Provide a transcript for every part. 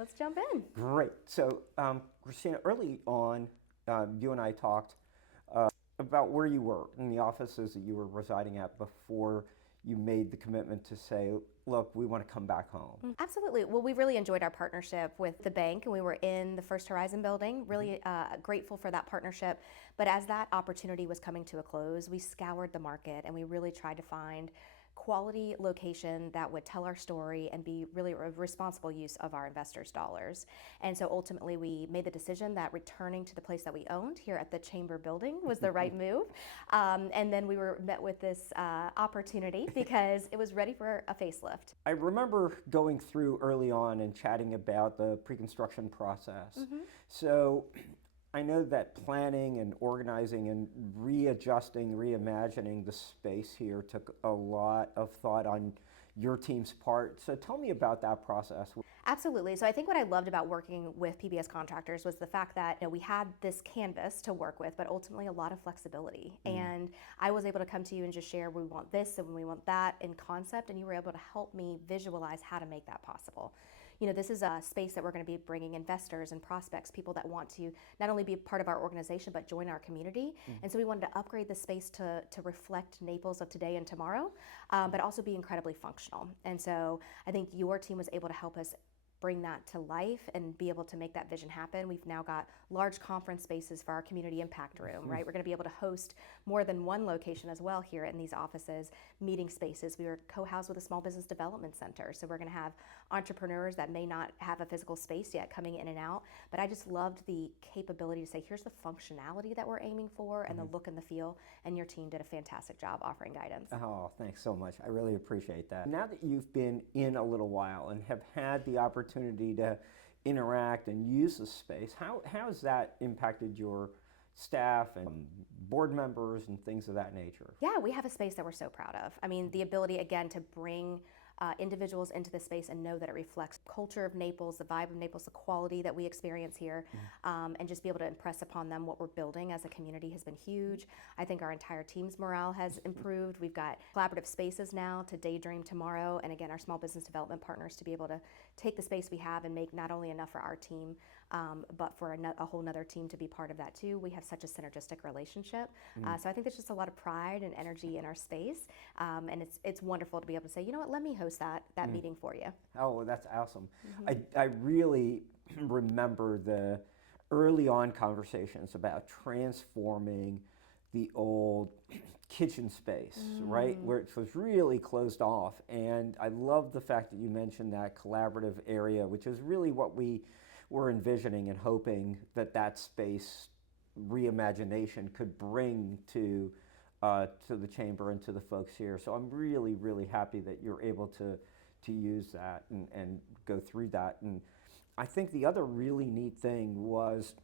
Let's jump in. Great. So, Kristina, early on, you and I talked about where you were in the offices that you were residing at before you made the commitment to say, look, we want to come back home. Absolutely. Well, we really enjoyed our partnership with the bank, and we were in the First Horizon building, really grateful for that partnership. But as that opportunity was coming to a close, we scoured the market and we really tried to find quality location that would tell our story and be really a responsible use of our investors' dollars. And so ultimately we made the decision that returning to the place that we owned here at the Chamber building was the right move. And then we were met with this opportunity because it was ready for a facelift. I remember going through early on and chatting about the pre-construction process. So I know that planning and organizing and readjusting, reimagining the space here took a lot of thought on your team's part. So tell me about that process. Absolutely. So I think what I loved about working with PBS Contractors was the fact that we had this canvas to work with, but ultimately a lot of flexibility. And I was able to come to you and just share, we want this and we want that in concept, and you were able to help me visualize how to make that possible. This is a space that we're going to be bringing investors and prospects, people that want to not only be part of our organization, but join our community. And so we wanted to upgrade the space to reflect Naples of today and tomorrow, but also be incredibly functional. And so I think your team was able to help us bring that to life and be able to make that vision happen. We've now got large conference spaces for our community impact room, right? We're going to be able to host more than one location as well here in these offices, meeting spaces. We are co-housed with a small business development center. So we're going to have entrepreneurs that may not have a physical space yet coming in and out. But I just loved the capability to say, here's the functionality that we're aiming for and the look and the feel. And your team did a fantastic job offering guidance. Oh, thanks so much. I really appreciate that. Now that you've been in a little while and have had the opportunity to interact and use the space, how has that impacted your staff and board members and things of that nature? Yeah, we have a space that we're so proud of. I mean, the ability, again, to bring individuals into the space and know that it reflects culture of Naples, the vibe of Naples, the quality that we experience here, and just be able to impress upon them what we're building as a community has been huge. I think our entire team's morale has improved. We've got collaborative spaces now to daydream tomorrow, and again, our small business development partners to be able to take the space we have and make not only enough for our team, but for a whole nother team to be part of that too. We have such a synergistic relationship. So I think there's just a lot of pride and energy in our space, and it's wonderful to be able to say, you know what, let me host that meeting for you. Oh, that's awesome. I really remember the early on conversations about transforming the old kitchen space, right, where it was really closed off. And I love the fact that you mentioned that collaborative area, which is really what we were envisioning and hoping that space reimagination could bring to the chamber and to the folks here. So I'm really, really happy that you're able to use that and go through that. And I think the other really neat thing was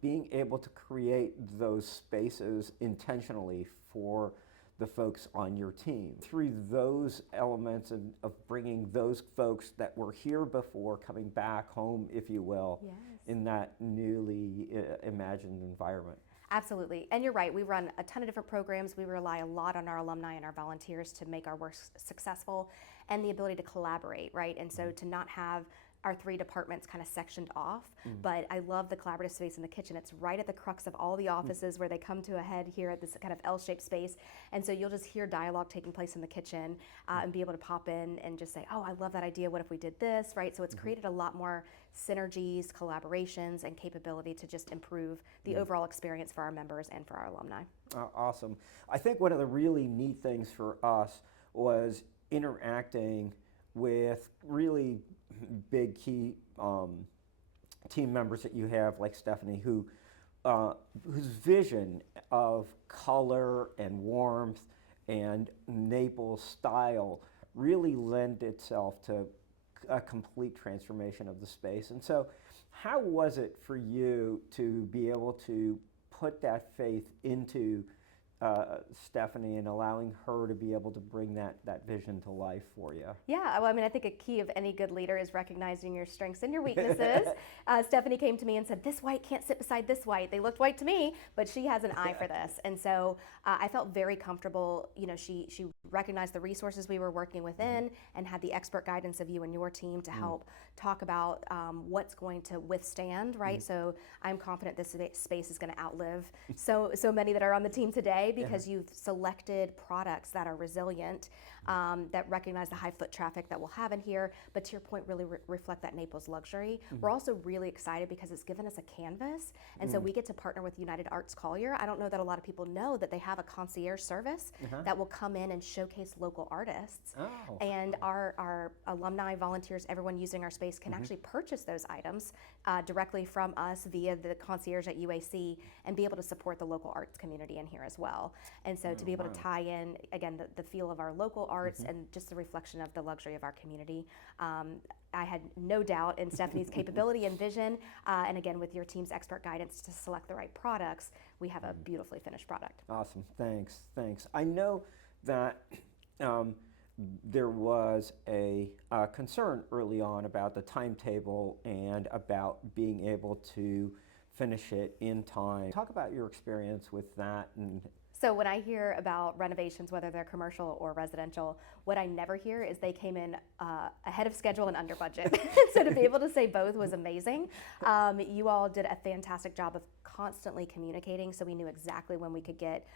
being able to create those spaces intentionally for the folks on your team. Through those elements of bringing those folks that were here before coming back home, if you will, Yes. in that newly imagined environment. Absolutely. And you're right, we run a ton of different programs. We rely a lot on our alumni and our volunteers to make our work successful, and the ability to collaborate, right? And so to not have our three departments kind of sectioned off, but I love the collaborative space in the kitchen. It's right at the crux of all the offices where they come to a head here at this kind of L-shaped space. And so you'll just hear dialogue taking place in the kitchen and be able to pop in and just say, oh, I love that idea. What if we did this, right? So it's created a lot more synergies, collaborations, and capability to just improve the overall experience for our members and for our alumni. Awesome. I think one of the really neat things for us was interacting with really big key team members that you have, like Stephanie, whose vision of color and warmth and Naples style really lend itself to a complete transformation of the space. And so how was it for you to be able to put that faith into Stephanie and allowing her to be able to bring that vision to life for you. Yeah, well, I mean, I think a key of any good leader is recognizing your strengths and your weaknesses. Stephanie came to me and said, "This white can't sit beside this white." They looked white to me, but she has an eye for this. And so I felt very comfortable. You know, she recognized the resources we were working within and had the expert guidance of you and your team to help talk about what's going to withstand, right? So I'm confident this space is going to outlive so many that are on the team today because you've selected products that are resilient, that recognize the high foot traffic that we'll have in here, but to your point, really reflect that Naples luxury. We're also really excited because it's given us a canvas, and so we get to partner with United Arts Collier. I don't know that a lot of people know that they have a concierge service that will come in and showcase local artists, and our alumni, volunteers, everyone using our space can actually purchase those items directly from us via the concierge at UAC and be able to support the local arts community in here as well. And so to be able to tie in, again, the feel of our local arts and just the reflection of the luxury of our community. I had no doubt in Stephanie's capability and vision, and again, with your team's expert guidance to select the right products, we have a beautifully finished product. Awesome, thanks. I know that there was a concern early on about the timetable and about being able to finish it in time. Talk about your experience with that. And so when I hear about renovations, whether they're commercial or residential, what I never hear is they came in ahead of schedule and under budget. So to be able to say both was amazing. You all did a fantastic job of constantly communicating, so we knew exactly when we could get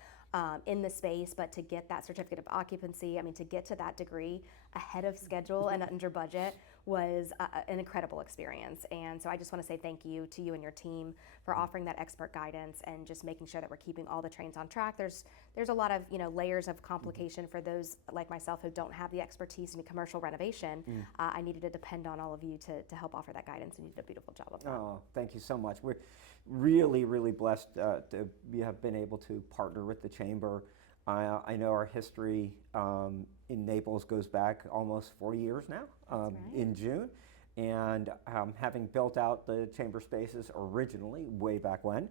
in the space, but to get that certificate of occupancy, I mean, to get to that degree ahead of schedule and under budget was an incredible experience. And so I just want to say thank you to you and your team for offering that expert guidance and just making sure that we're keeping all the trains on track. There's a lot of layers of complication for those like myself who don't have the expertise in commercial renovation. I needed to depend on all of you to help offer that guidance, and you did a beautiful job of that. Oh, thank you so much. We're really, really blessed to have been able to partner with the Chamber. I know our history in Naples goes back almost 40 years now, in June. And having built out the Chamber spaces originally, way back when,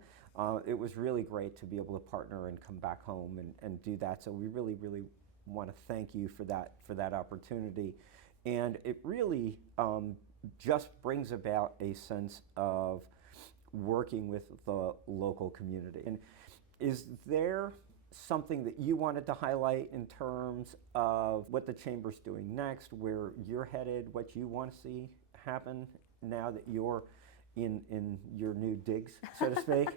it was really great to be able to partner and come back home and do that. So we really, really want to thank you for that opportunity. And it really just brings about a sense of working with the local community. And is there something that you wanted to highlight in terms of what the Chamber's doing next, where you're headed, what you want to see happen now that you're in your new digs, so to speak?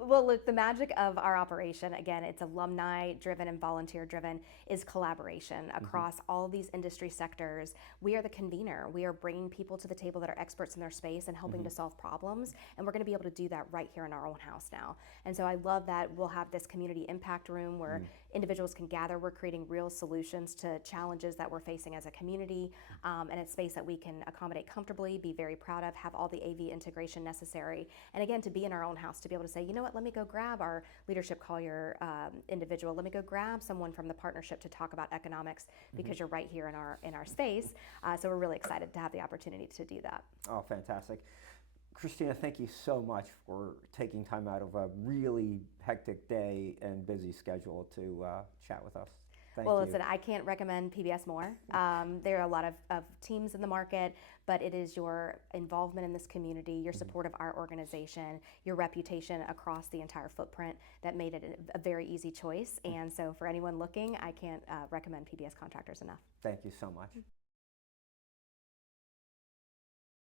Well, look, the magic of our operation, again, it's alumni driven and volunteer driven, is collaboration across all these industry sectors. We are the convener. We are bringing people to the table that are experts in their space and helping to solve problems. And we're going to be able to do that right here in our own house now. And so I love that we'll have this community impact room where individuals can gather. We're creating real solutions to challenges that we're facing as a community, and a space that we can accommodate comfortably, be very proud of, have all the AV integration necessary. And again, to be in our own house, to be able to say, you know what, let me go grab our leadership Collier individual. Let me go grab someone from the partnership to talk about economics because you're right here in our space. So we're really excited to have the opportunity to do that. Oh, fantastic. Kristina, thank you so much for taking time out of a really hectic day and busy schedule to chat with us. Thank you. Listen, I can't recommend PBS more. There are a lot of teams in the market, but it is your involvement in this community, your support of our organization, your reputation across the entire footprint that made it a very easy choice. And so for anyone looking, I can't recommend PBS Contractors enough. Thank you so much.